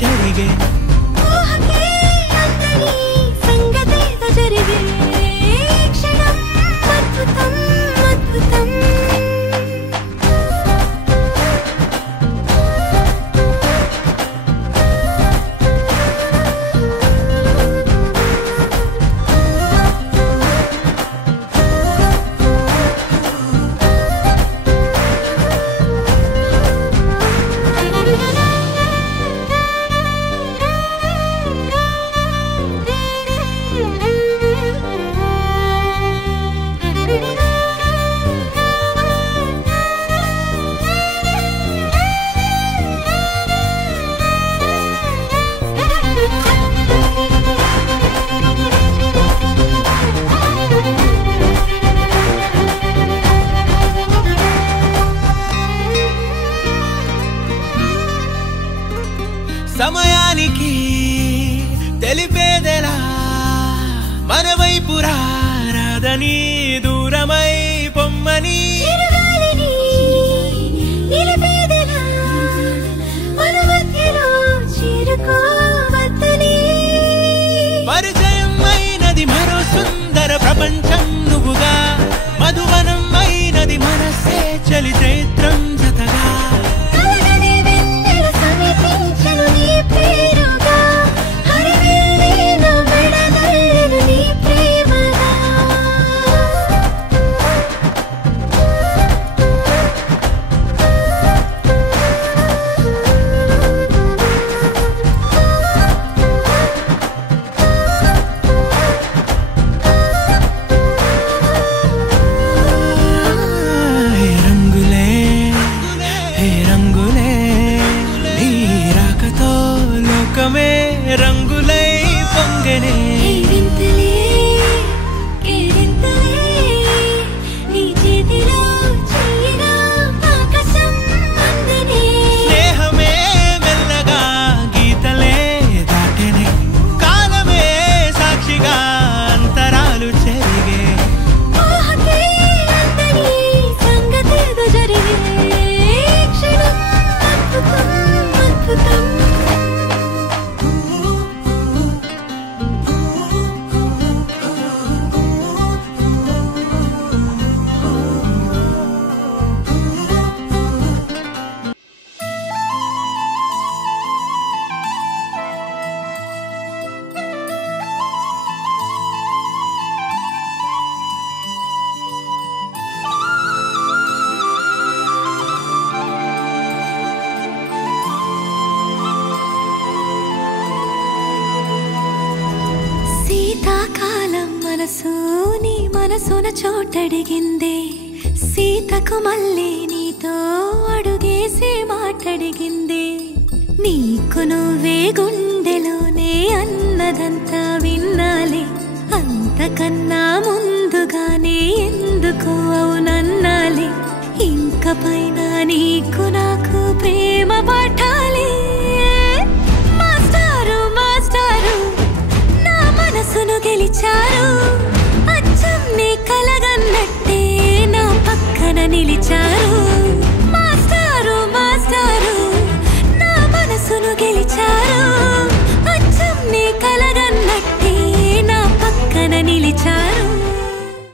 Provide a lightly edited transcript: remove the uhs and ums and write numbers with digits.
చెరిగే సమయానికి తెలిపేదెలా మన వైపు రాదని దూరమై పొమ్మని పరిచయం అయినది మరో సుందర ప్రపంచం నువ్వుగా మధువనం అయినది మనసే చలి చైత్రం జతగా రంగులై పొంగనే స్నేహమే మెల్లగా గీతలే దాటనే కాలమే సాక్షిగా అంతరాలు చెరిగే శీతాకాలం మనసు నీ మనసున చోటడిగిందే సీతకు మళ్ళీ నీతో అడుగేసి మాటడిగిందే నీకు నువ్వే గుండెలోనే అన్నదంతా విన్నాలే అంతకన్నా ముందుగానే ఎందుకు అవునన్నాలే ఇంక పైన నీకు నాకు ప్రేమ పాఠాలే మాస్టారు మాస్టారు మనసును గెలిచారు అచ్చం నీ కలగన్నట్టే నా పక్కన నిలిచారు మాస్టారు మాస్టారు నా మనసును గెలిచారు అచ్చం నీ కలగన్నట్టే నా పక్కన నిలిచారు